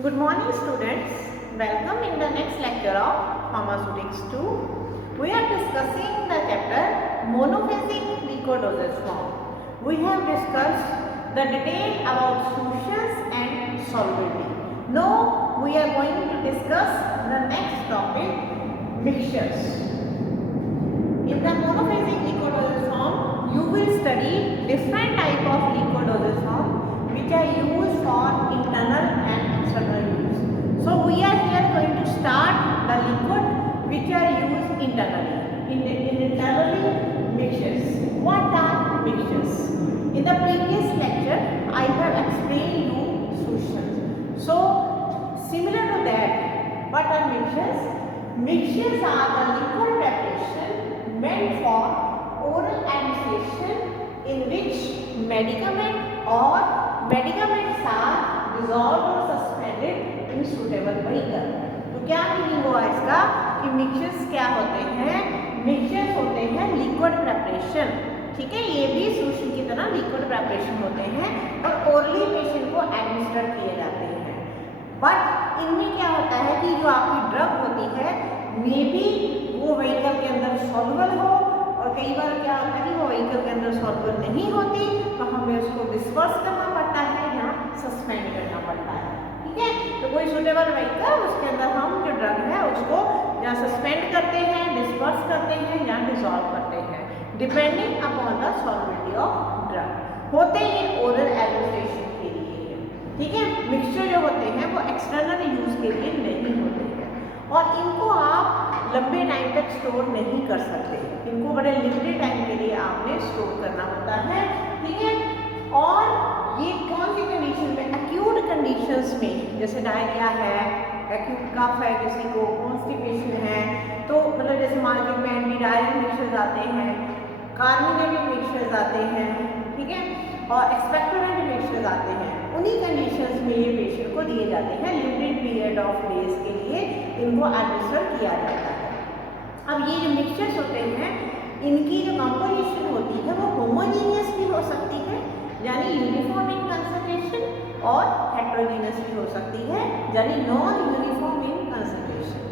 Good morning students. Welcome in the next lecture of Pharmaceutics 2. We are discussing the chapter Monophasic liquid dosage form. We have discussed the detail about solutions and solubility. Now we are going to discuss the next topic, mixtures. In the monophasic liquid dosage form, you will study different type of liquid dosage form which are used for internal and external use. So we are here going to start the liquid which are used internally. Internally, mixtures. What are mixtures? In the previous lecture, I have explained you solutions. So similar to that, what are mixtures? Mixtures are the liquid preparation meant for oral administration in which medicament or medicaments are dissolved or suspended in suitable vehicle. तो क्या meaning हुआ इसका कि mixtures क्या होते हैं? Mixtures होते हैं लिक्विड प्रेपरेशन, ठीक है, ये भी सोल्यूशन की तरह लिक्विड प्रेपरेशन होते हैं और ओरली पेशेंट को एडमिनिस्टर किए जाते हैं। बट इनमें क्या होता है कि जो आपकी ड्रग होती है मे बी वो व्हीकल के अंदर सॉल्युबल हो, और कई बार क्या होता है कि वो व्हीकल के अंदर सॉल्युबल नहीं होती तो हमें उसको डिस्पर्स करना पड़ता है या सस्पेंड करना पड़ता है, ठीक है। तो कोई सुटेबल व्हीकल उसके अंदर हम जो ड्रग है उसको या सस्पेंड करते हैं, डिस्पर्स करते हैं या डिसॉल्व करते हैं depending upon the solubility of drug. होते ये ओरल एडमिनिस्ट्रेशन के लिए है, ठीक है। मिक्सचर जो होते हैं वो एक्सटर्नल यूज के लिए नहीं होते हैं और इनको आप लंबे टाइम तक स्टोर नहीं कर सकते, इनको बड़े लिमिटेड टाइम के लिए आपने स्टोर करना होता है, ठीक है। और ये कौन सी कंडीशन में? एक्यूट कंडीशंस में, जैसे डायरिया है, एक्यूट कफ है, किसी को कॉन्स्टिपेशन है, तो मतलब जैसे मार्केट में एंटी डायरियल मिक्सचर्स आते हैं, कार्बोनेटेड मिक्सचर्स आते हैं, ठीक है, और एक्सपेक्टोरेंट मिक्सचर्स आते हैं। उन्हीं कंडीशंस में ये पेशेंट को दिए जाते हैं, लिमिटेड पीरियड ऑफ डेज के लिए इनको एडमिनिस्टर किया जाता है। अब ये जो मिक्सचर्स होते हैं इनकी जो कंपोजिशन होती है वो होमोजीनियस भी हो सकती है, यानी यूनिफॉर्म इन कंसंट्रेशन, और हेट्रोजीनियस भी हो सकती है, यानी नॉन यूनिफॉर्म इन कंसंट्रेशन।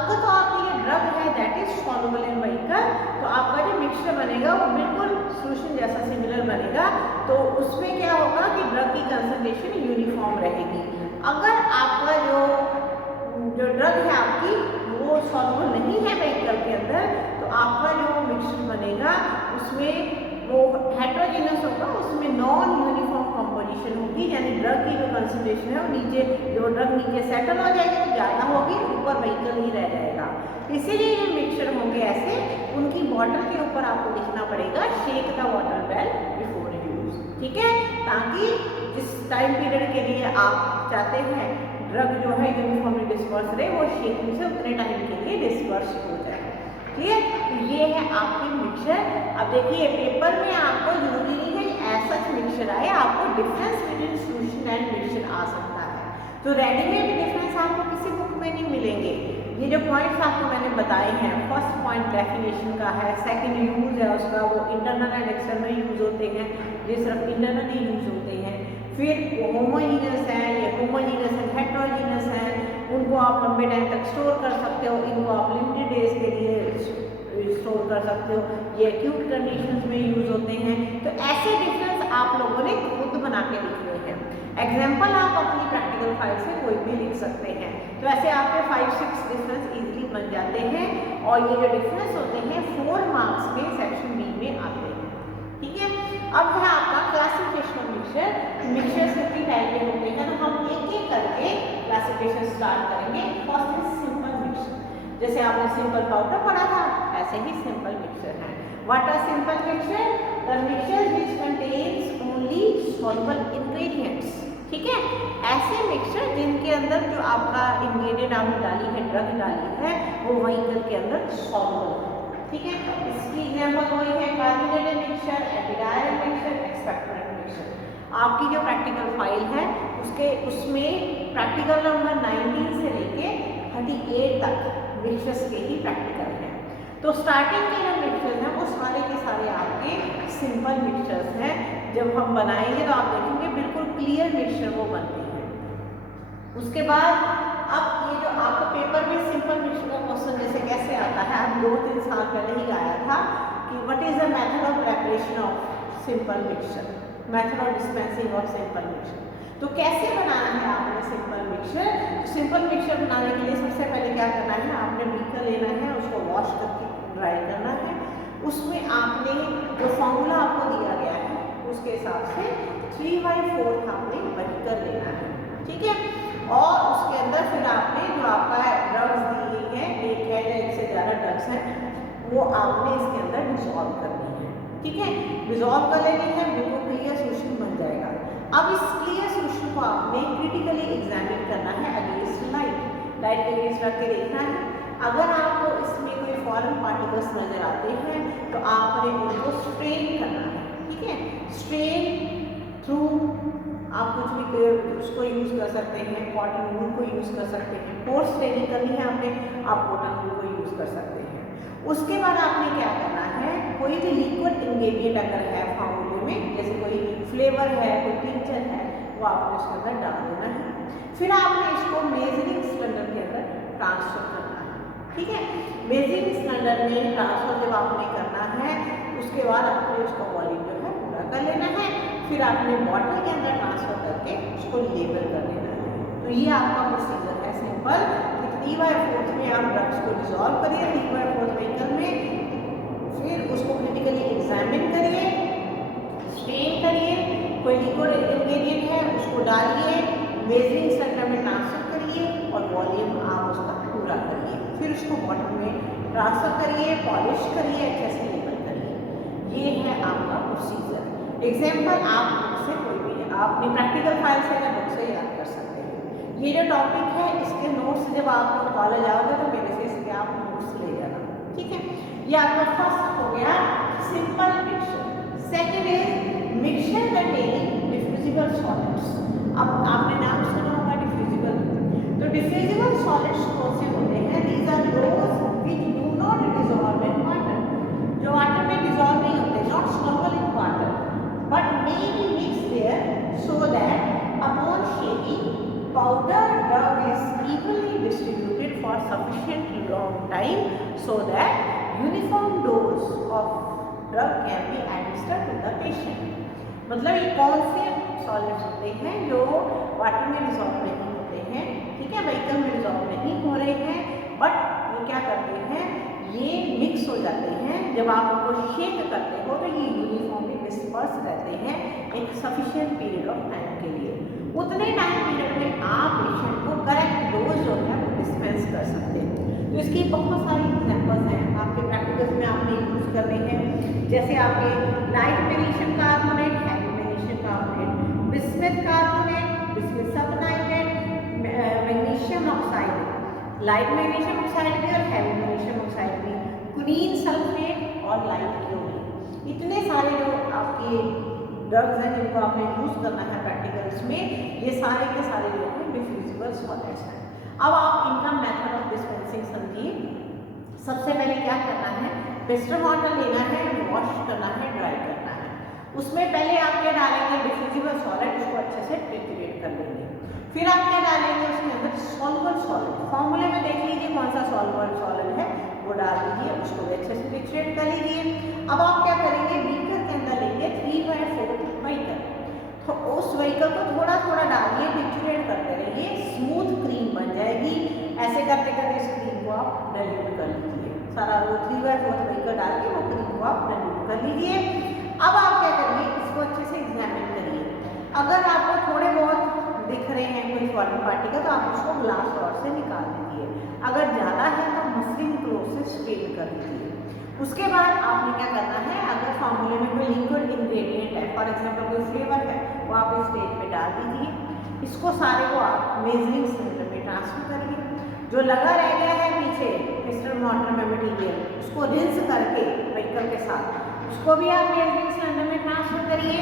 अगर तो आपकी ये ड्रग है that is soluble in vehicle, तो आपका जो मिक्सचर बनेगा वो बिल्कुल सोल्यूशन जैसा सिमिलर बनेगा, तो उसमें क्या होगा कि ड्रग की कंसंट्रेशन यूनिफॉर्म रहेगी। अगर आपका जो ड्रग है आपकी वो सॉल्युबल नहीं है व्हीकल के अंदर, तो आपका जो मिक्सचर बनेगा उसमें वो हेट्रोजीनियस होगा, उसमें नॉन यूनिफॉर्म कंपोजिशन होगी, यानी ड्रग की जो कंसंट्रेशन है वो नीचे, जो ड्रग नीचे सेटल हो जाएगी तो ज़्यादा होगी, ऊपर व्हीकल ही रह जाएगा। इसीलिए जो मिक्सचर होंगे ऐसे, उनकी बॉटल के ऊपर आपको लिखना पड़ेगा shake the water well before use, ठीक है, ताकि जिस टाइम पीरियड के लिए आप चाहते हैं ड्रग जो है यूनिफॉर्मली डिस्पर्स रहे, वो शेकिंग से उतने टाइम के लिए डिस्पर्स हो जाए, ठीक है। तो ये है आपके मिक्सचर। अब देखिए पेपर में आपको जरूरी नहीं है ऐसा मिक्सचर आए, आपको difference between solution and mixture आ सकता है, तो रेडीमेड डिफरेंस आपको किसी बुक में नहीं मिलेंगे। ये जो पॉइंट्स आपको मैंने बताए हैं, फर्स्ट पॉइंट डेफिनेशन का है, सेकंड यूज है उसका, वो इंटरनल एंड एक्सटर्नल यूज होते हैं, ये सिर्फ इंटरनली यूज होते हैं। फिर होमोजीनियस है, ये होमोजीनियस है, हेट्रोजीनियस है, उनको आप लंबे टाइम तक स्टोर कर सकते हो, इनको आप लिमिटेड डेज के लिए स्टोर कर सकते हो, ये एक्यूट कंडीशंस में यूज होते हैं। तो ऐसे डिफरेंस आप लोगों ने खुद बना के लिखने हैं। एग्जाम्पल आप अपनी प्रैक्टिकल फाइल से कोई भी लिख सकते हैं, तो ऐसे आपके 5-6 डिफरेंस इजीली बन जाते हैं, और ये जो डिफरेंस होते हैं 4 मार्क्स में सेक्शन बी में आते हैं, ठीक है। अब है आपका क्लासिफिकेशन ऑफ मिक्सचर। मिक्सचर्स कितनी टाइप के होते हैं, तो हम एक एक करके क्लासिफिकेशन स्टार्ट करेंगे। फर्स्ट इज सिंपल मिक्सचर, जैसे आपने सिंपल पाउडर पढ़ा था ऐसे ही सिंपल मिक्सचर है। What are simple mixture? The mixture which contains only soluble ingredients, ठीक है। ऐसे मिक्सचर जिनके अंदर जो आपका इंग्रेडिएंट आपने डाली है, ड्रग डाली है, वो व्हीकल के अंदर सॉल्युबल है, ठीक है। इसकी एग्जांपल वही है carbonated mixture, anti diarrhoeal mixture, expectorant mixture. आपकी जो प्रैक्टिकल फाइल है उसमें प्रैक्टिकल नंबर 19 से लेके 38 तक मिक्सचर्स के ही प्रैक्टिकल है। तो स्टार्टिंग के जो मिक्सचर्स हैं वो सारे के सारे आपके सिंपल मिक्सचर्स हैं। जब हम बनाएंगे तो आप देखेंगे बिल्कुल क्लियर मिक्सचर वो बनते हैं। उसके बाद अब ये जो आपको पेपर में सिंपल मिक्सचर का क्वेश्चन जैसे कैसे आता है, अब 2-3 साल पहले ही आया था कि what is the method of preparation of simple mixture, method of dispensing of simple mixture. तो कैसे बनाना है आपने सिंपल मिक्सचर? सिंपल मिक्सचर बनाने के लिए सबसे पहले क्या करना है, आपने बीकर लेना है, उसको वॉश करके ड्राई करना है। उसमें आपने जो फॉर्मूला आपको दिया गया है उसके हिसाब से 3/4 आपने बीकर लेना है, ठीक है। और उसके अंदर फिर आपने जो आपका ड्रग्स दी गई है, एक है या एक से ज़्यादा ड्रग्स हैं, वो आपने इसके अंदर डिसॉल्व करनी है, ठीक है। डिसॉल्व कर लेनी है, बिल्कुल क्लियर सोल्यूशन बन जाएगा। अब इस क्लियर सोल्यूशन को आपने क्रिटिकली एग्जामिन करना है अगेंस्ट लाइट के अगेंस्ट रख के देखना है। अगर आपको इसमें कोई फॉरेन पार्टिकल्स नजर आते हैं तो आपने उनको स्ट्रेन करना है, ठीक है। स्ट्रेन थ्रू आप कुछ भी उसको यूज़ कर सकते हैं, कॉटन वूल को यूज़ कर सकते हैं, पोर स्ट्रेनिंग करनी है आपने, आप कॉटन वूल को यूज़ कर सकते हैं। उसके बाद आपने क्या करना है, कोई भी लिक्विड इंग्रेडिएंट अगर है फॉर्मूले में, जैसे कोई फ्लेवर है, कोई टिंचर है, वो आपने उसके अंदर डाल देना है। फिर आपने इसको मेजरिंग सिलेंडर के अंदर ट्रांसफर करना है, ठीक है। मेजरिंग सिलेंडर में ट्रांसफर जब आपने करना है उसके बाद आपने उसका वॉल्यूम जो है पूरा कर लेना है। फिर आपने बॉटल के अंदर ट्रांसफर करके उसको लेबल कर देना है। तो ये आपका प्रोसीजर है सिंपल कि 3/4 में आप ड्रग्स को डिसॉल्व करिए 3/4 व्हीकल में, फिर उसको क्रिटिकली एग्जामिन करिए, स्ट्रेन करिए, कोई लिक्विड इंग्रेडिएंट है उसको डालिए, मेजरिंग सिलेंडर में ट्रांसफर करिए और वॉल्यूम आप उसका पूरा करिए। फिर उसको बॉटल में ट्रांसफर करिए, पॉलिश करिए, अच्छे से लेबल करिए। ये है आपका प्रोसीजर। एग्जाम्पल आप बुक से कोई भी अपनी प्रैक्टिकल फाइल से या बुक से याद कर सकते हैं। ये जो टॉपिक है इसके नोट्स जब आप कॉलेज आओगे तो मेरे से इसके आप नोट्स ले जाना, ठीक है। ये आपका फर्स्ट हो गया simple mixture. Second is mixture containing diffusible solids. अब आपने नाम सुना होगा डिफ्यूजिबल, तो डिफ्यूजिबल सॉलिड्स कौन से होते हैं? These are those which do not dissolve in water, जो वाटर में डिसॉल्व नहीं होते, not soluble in water but may be mixed there so that upon shaking powder drug is evenly distributed for sufficient long time so that uniform dose of drug can be administered to the patient। मतलब ये कौन से solids होते हैं जो water में dissolve नहीं होते हैं, ठीक है, व्हीकल में डिसॉल्व नहीं हो रहे हैं, बट ये क्या करते हैं, ये मिक्स हो जाते हैं। जब आप उनको शेक करते हो तो ये यूनिफॉर्मली डिस्पर्स रहते हैं एक सफिशिएंट पीरियड ऑफ टाइम के लिए। उतने टाइम पीरियड में आप पेशेंट को करेक्ट डोज जो है वो डिस्पेंस कर सकते हैं। तो इसकी बहुत सारी एग्जांपल्स हैं, आपके प्रैक्टिकल्स में आपने यूज़ करने हैं। जैसे आपके light magnesium carbonate, heavy magnesium carbonate, bismuth carbonate, bismuth subnitrate, magnesium oxide, light magnesium oxide भी और हैवी मैग्नीशियम ऑक्साइड भी, क्वीन सल्फेट और लाइट क्लोरीन। इतने सारे जो आपके ड्रग्स हैं जिनको आपने यूज़ करना है प्रैक्टिकल्स में, ये सारे के सारे जो हैं डिफ्यूजिबल सॉलिड्स हैं। अब आप इनका मेथड ऑफ डिस्पेंसिंग समझिए। सबसे पहले क्या करना है, पेस्टर वाटर लेना है, वॉश करना है, ड्राई करना है। उसमें पहले आप क्या डालेंगे, डिफ्यूजिबल सॉलिड, उसको अच्छे से ट्रिट्यूरेट कर लेंगे। फिर आप क्या डालेंगे उसके अंदर, सॉल्युबल सॉलिड। फॉर्मूले में देख लीजिए कौन सा सॉल्युबल सॉलिड है, वो डाल दीजिए, उसको भी अच्छे से ट्रिट्यूरेट कर लीजिए। अब आप क्या करेंगे, बीकर के अंदर लेंगे 3/4 व्हीकल, तो उस व्हीकल को थोड़ा थोड़ा डालिए, ट्रिट्यूरेट करते रहिए, स्मूथ क्रीम बन जाएगी। ऐसे करते करते इस क्रीम को आप डाइल्यूट कर लीजिए, सारा वो 3/4 व्हीकल डाल के वो क्रीम को आप डाइल्यूट कर लीजिए। अब आप क्या करिए, इसको अच्छे से एग्जामिन करिए। अगर आपको थोड़े बहुत दिख रहे हैं कोई फॉरेन पार्टिकल तो आप उसको ग्लास रॉड से निकाल दीजिए, अगर ज़्यादा है तो मसलिन क्लोथ से स्ट्रेन कर दीजिए। उसके बाद आपने क्या करना है, अगर फॉर्मूले में कोई लिक्विड इंग्रेडिएंट है, फॉर एग्जांपल कोई फ्लेवर है, वो आप इस स्टेज पे डाल दीजिए। इसको सारे को आप मेजरिंग सिलेंडर में ट्रांसफर करिए। जो लगा रह गया है पीछे पेस्टर वाटर में मटीरियल, उसको रिंस करके व्हीकल के साथ उसको भी आप मेजरिंग सिलेंडर में ट्रांसफर करिए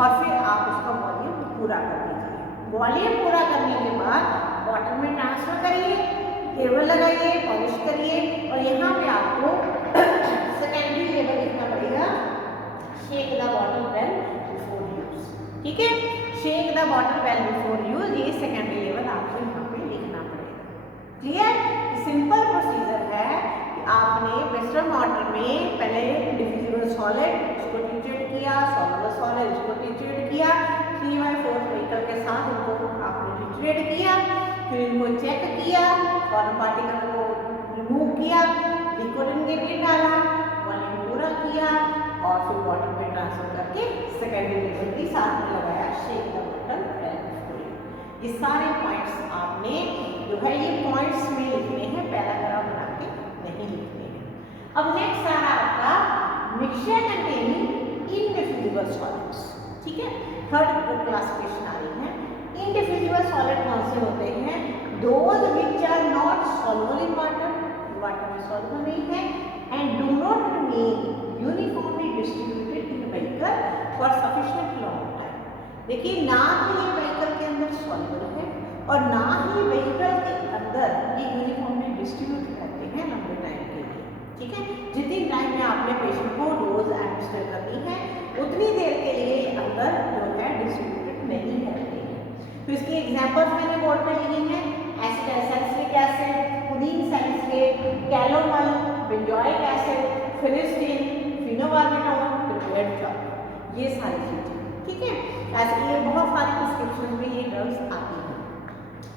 और फिर आप उसका वॉल्यूम पूरा कर दीजिए। वॉल्यूम पूरा करने के बाद बॉटल में ट्रांसफर करिए, टेबल लगाइए, पॉलिश करिए और यहाँ पे आपको सेकेंडरी लेवल लिखना पड़ेगा, shake the bottle well before use, ठीक है। Shake the bottle well before use, ये सेकेंडरी लेवल आपको यहाँ पे लिखना पड़ेगा। क्लियर। सिंपल प्रोसीजर है कि आपने मिक्सचर मॉर्टर में पहले डिफ्यूजिबल सॉलिड उसको ट्रीटेड किया, सॉल्युबल सॉलिड उसको ट्रीटेड किया, 3/4 व्हीकल के साथ इनको आपने ट्रीटेड किया, फिर इनको चेक किया, फॉरेन पार्टिकल को रिमूव किया, लिक्विड इंग्रेडिएंट डाला, वॉल्यूम पूरा किया और फिर वाटर में ट्रांसफर करके सेकेंडरी लेवल भी साथ में लगाया, shake the bottle well before use. ये सारे पॉइंट्स आपने जो है ये पॉइंट्स में लिखने हैं, पैराग्राफ बना के नहीं लिखने हैं। अब नेक्स्ट आ रहा है आपका मिक्सचर कंटेनिंग इनडिफ्यूजिबल सॉलिड्स। ठीक है, थर्ड क्लासिफिकेशन आ रही है। इनडिफ्यूजिबल सॉलिड कौन से होते हैं? Those which are not soluble in water, water में सॉल्युबल नहीं है, and do not remain uniformly distributed in vehicle for sufficient long time. देखिए, ना तो ये व्हीकल के अंदर सॉल्युबल है और ना ही व्हीकल के अंदर ये यूनिफॉर्मली डिस्ट्रीब्यूट करते हैं लंबे टाइम के लिए। ठीक है, जितनी टाइम में आपने पेशेंट को डोज एडमिनिस्टर करनी है उतनी देर के लिए अंदर जो है डिस्ट्रीब्यूटेड नहीं करते हैं। तो इसकी एग्जांपल्स मैंने बोर्ड पे लिखी हैं, एसिड सैलिसिलिक एसिड, पुदीन salicylate, calomel, benzoic acid, phenacetin, phenobarbital, prepared drug, ये सारी चीजें। ठीक है, ऐसे ये बहुत सारे प्रिस्क्रिप्शन में ये ड्रग्स आती हैं।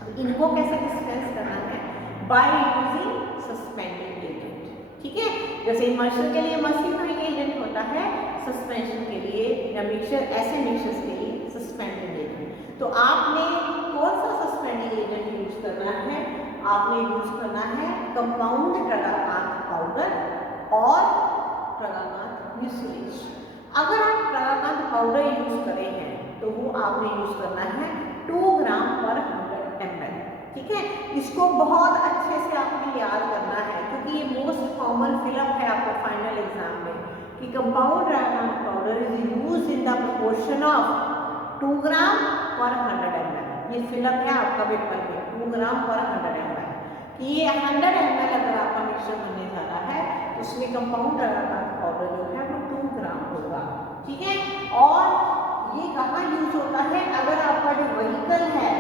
अब इनको कैसे डिस्पेंस करना है? By using suspending agent. ठीक है, जैसे इमर्शन के लिए इमर्सिफाइंग एजेंट होता है, सस्पेंशन के लिए या मिक्सचर ऐसे मिक्सचर्स के लिए सस्पेंडिंग एजेंट। तो आपने कौन सा सस्पेंडिंग एजेंट यूज करना है? आपने यूज करना है कंपाउंड ट्रागाकांत पाउडर और ट्रागाकांत म्यूसिलेज। अगर आप ट्रागाकांत पाउडर यूज करे हैं तो वो आपने यूज करना है 2 ग्राम पर 100 ml। ठीक है, इसको बहुत अच्छे से आपने याद करना है क्योंकि ये मोस्ट कॉमन फिलअप है आपका फाइनल एग्जाम में कि compound tragacanth powder is used in the proportion of 2 gram per 100 ml। ये फिलअप है आपका पेपर में 2 ग्राम पर 100 ml कि ये 100 ml अगर आपका मिक्सचर बनने जा रहा है तो उसमें कंपाउंड ट्रागाकांत पाउडर जो है वो 2 ग्राम होगा। ठीक है, और ये कहाँ यूज होता है? अगर आपका जो व्हीकल है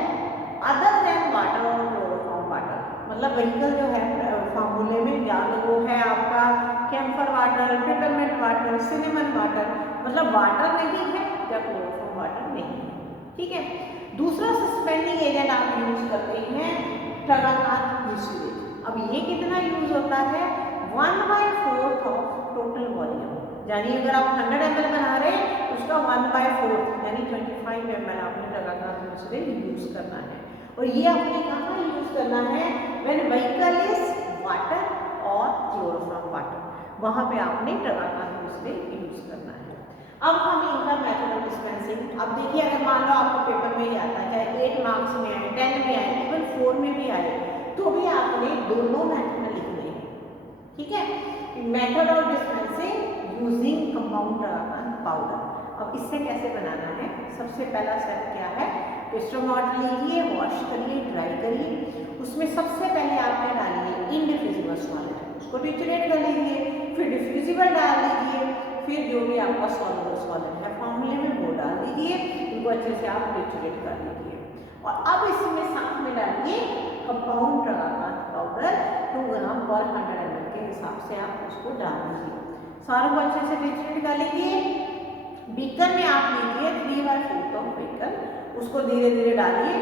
अदर देन वाटर और क्लोरोफॉर्म वाटर, मतलब व्हीकल जो है फॉर्मूले में या तो वो है आपका camphor water, peppermint water, cinnamon water, मतलब वाटर नहीं है या क्लोरोफॉर्म वाटर नहीं है। ठीक है, दूसरा सस्पेंडिंग एजेंट आप यूज करते हैं ट्रागाकांत म्यूसिलेज। अब ये कितना यूज होता है? 1/4 ऑफ टोटल वॉल्यूम, यानी अगर आप 100 ml बना रहे हैं तो उसका 1/4 यानी 25 ml आपने ट्रागाकांत म्यूसिलेज यूज करना है। और ये आपने कहाँ यूज करना है? व्हेन व्हीकल इज वाटर और क्लोरोफॉर्म वाटर, वहाँ पे आपने ट्रागाकांत म्यूसिलेज यूज करना है। अब हम इनका मेथड ऑफ डिस्पेंसिंग, अब देखिए अगर मान लो आपको पेपर में ही आता है, चाहे 8 मार्क्स में आए, 10 में आए, इवन 4 में भी आए, तो भी आपने दोनों मेथड लिखने हैं। ठीक है, method of dispensing using compound tragacanth powder. अब इससे कैसे बनाना है? सबसे पहला स्टेप क्या है? पेस्ट्रो मॉडल लीजिए, वॉश करिए, ड्राई करिए, उसमें सबसे पहले आपने डालिए इनडिफ्यूजिबल सॉलिड, उसको ट्रीटेड कर लीजिए, फिर डिफ्यूजिबल डाल लीजिए, फिर जो भी आपका सॉल्युबल सॉलिड है फॉर्मूले में वो डाल दीजिए, उनको अच्छे से आप ट्रीटेड कर लीजिए। और अब इसमें साथ में डालिए compound tragacanth powder 2 gram per 100 ml के हिसाब से आप उसको डाल दीजिए, सारों को अच्छे से ट्रीटेड कर लीजिए। बीकर में आप लीजिए 3/4 ऑफ बीकर, उसको धीरे धीरे डालिए,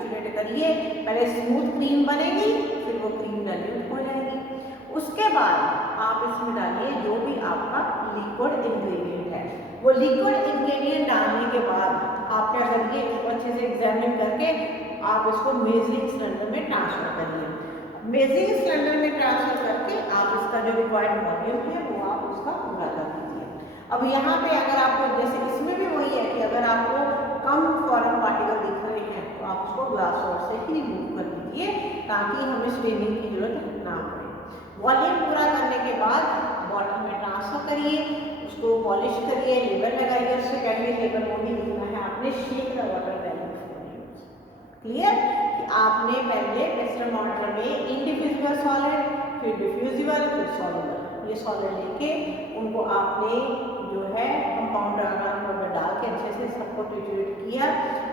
ट्रीटेड करिए, पहले स्मूथ क्रीम बनेगी, फिर वो क्रीम डाइल्यूट हो जाएगी। उसके बाद आप इसमें डालिए जो भी आपका लिक्विड इंग्रेडिएंट है, वो लिक्विड इंग्रेडिएंट डालने के बाद आप क्या करिए, इसको अच्छे से एग्जामिन करके आप इसको मेजरिंग सिलेंडर में ट्रांसफर करिए। मेजरिंग सिलेंडर में ट्रांसफर करके आप इसका जो रिक्वायर्ड वॉल्यूम है वो आप उसका पूरा कर दीजिए। अब यहाँ पे अगर आपको, जैसे इसमें भी वही है कि अगर आपको कम फॉरेन पार्टिकल दिख रहे हैं तो आप उसको ग्लास रॉड से ही रिमूव कर दीजिए ताकि हमें स्टेनिंग की जरूरत ना पड़े। वॉल्यूम पूरा करने के बाद बॉटल में ट्रांसफर करिए, उसको पॉलिश करिए, लेबल लगाइए, उससे कैसे लेबल वो भी लिखना है आपने, shake the water well before use. Clear कि आपने पहले पेस्टर मॉडल में इनडिफ्यूजिबल सॉलिड, फिर डिफ्यूजिबल, फिर सॉल्युबल, ये सॉलिड लेके उनको आपने जो है कंपाउंड ट्रागाकांत पाउडर डाल के अच्छे से सब को ट्रिचुरेट किया,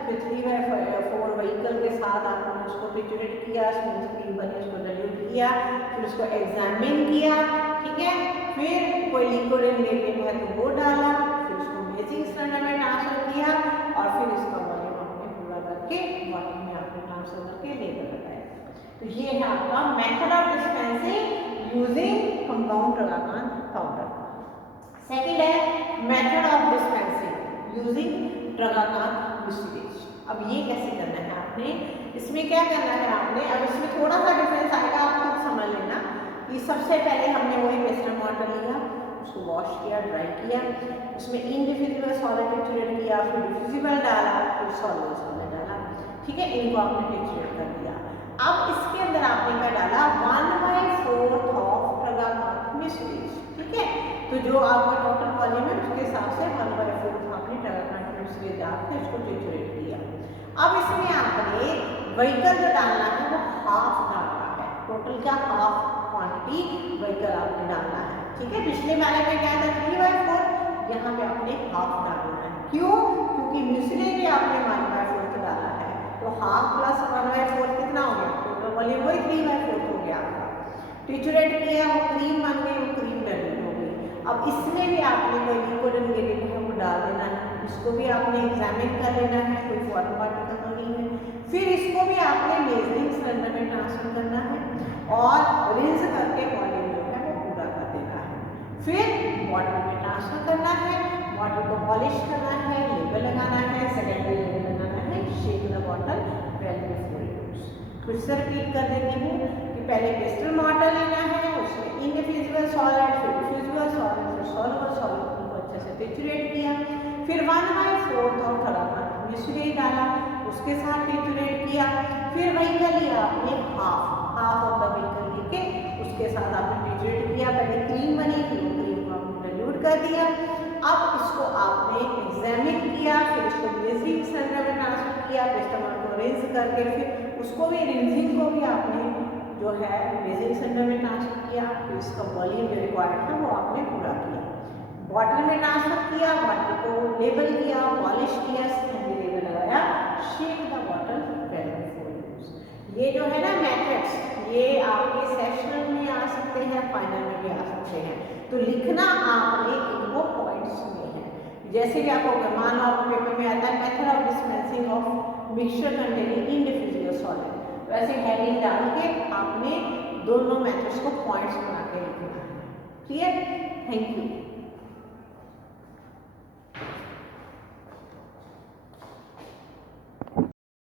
फिर 3/4 व्हीकल के साथ आपने उसको ट्रिचुरेट किया, स्मूथ क्रीम बनी, उसको डाइल्यूट किया, फिर उसको एग्जामिन किया, ठीक है। फिर कोई लिक्विड इंग्रेडिएंट है तो वो डाला, फिर उसको मेजिंग सिलेंडर में ट्रांसफर किया और फिर इसका वॉल्यूम आपने पूरा करके बॉटल में आपने ट्रांसफर करके लेकर लगाया। तो ये है आपका method of dispensing using compound tragacanth powder. Second है method of dispensing using tragacanth mucilage. अब ये कैसे करना है आपने, इसमें क्या करना है आपने, अब इसमें थोड़ा सा डिफरेंस आएगा, आप खुद समझ लेना। कि सबसे पहले हमने वही पेस्टल वाटर लिया, उसको वॉश किया, ड्राई किया, उसमें इनडिफ्यूजिबल सॉलिड ट्रिचुरेट किया, फिर डिफ्यूजिबल डाला, फिर सॉल्युबल सॉलिड डाला, ठीक है। इनको आपने ट्रिचुरेट कर दिया। अब इसके अंदर आपने क्या डाला, 1/4 ऑफ ट्रगाकांत म्यूसिलेज, ठीक है। तो जो आपका टोटल वॉल्यूम है उसके हिसाब से 1/4 आपने ट्रगाकांत म्यूसिलेज डाल के उसको ट्रिचुरेट किया। अब इसमें आपने व्हीकल जो डालना है वो हाफ डालना है, टोटल क्या हाफ क्वांटिटी व्हीकल आपने डालना है, ठीक है। पिछले वाले में क्या था 3/4, यहाँ पे आपने हाफ डालना है। क्यों? क्योंकि म्यूसिलेज में आपने 1/4 डाला है, तो हाफ प्लस 1/4 कितना हो गया, टोटल वॉल्यूम वही 3/4 हो गया आपका। ट्रिचुरेट किया, वो क्रीम बन गई, वो क्रीम डाइल्यूट हो गई। अब इसमें भी आपने कोई लिक्विड इंग्रेडिएंट है वो डाल देना है, इसको भी आपने एग्जामिन कर लेना है, कोई फॉरेन पार्टिकल तो नहीं है। फिर इसको भी आपने मेजरिंग सिलेंडर में ट्रांसफर करना है और रिंस करके वॉल्यूम जो है वो पूरा कर देना है। फिर बॉटल में ट्रांसफर करना है, बॉटल को पॉलिश करना है, लेबल लगाना है, सेकेंडरी लेबल लगाना है, shake the bottle well before use. फिर से रिपीट कर देती हूँ कि पहले पेस्टल वाटर लेना है, उसमें इनडिफ्यूजिबल सॉलिड, फिर डिफ्यूजिबल सॉलिड, फिर सॉल्युबल सॉलिड को अच्छे से ट्रिचुरेट किया, फिर 1/4 ऑफ ट्रगाकांत म्यूसिलेज डाला, उसके साथ ट्रिचुरेट किया, फिर व्हीकल लिया आपने हाफ ऑफ द व्हीकल लेके उसके साथ आपने ट्रिचुरेट किया, पहले क्रीम बनी, फिर क्रीम को आपने डाइल्यूट कर दिया। अब इसको आपने एग्जामिन किया, फिर इसको मेजरिंग सिलेंडर में ट्रांसफर किया, पेस्टल को रिंस करके फिर उसको भी रिंसिंग को भी आपने जो है मेजरिंग सिलेंडर में ट्रांसफर किया, फिर इसका वॉल्यूम जो रिक्वायर्ड था वो आपने पूरा किया। बॉटल में ट्रांसफर किया, बॉटल को लेबल किया, पॉलिश किया, सेकेंडरी लेबल लगाया, shake the bottle well before use. ये जो है ना मेथड्स, ये आपके सेशनल में आ सकते हैं, फाइनल में भी आ सकते हैं, तो लिखना आपने इनको पॉइंट्स में है। जैसे कि आपको मान लो पेपर में आता है method of dispensing of mixture containing indiffusible solid, वैसे हेडिंग डाल के आपने दोनों मेथड्स को पॉइंट्स बना के लिखना है, क्लियर। Thank you.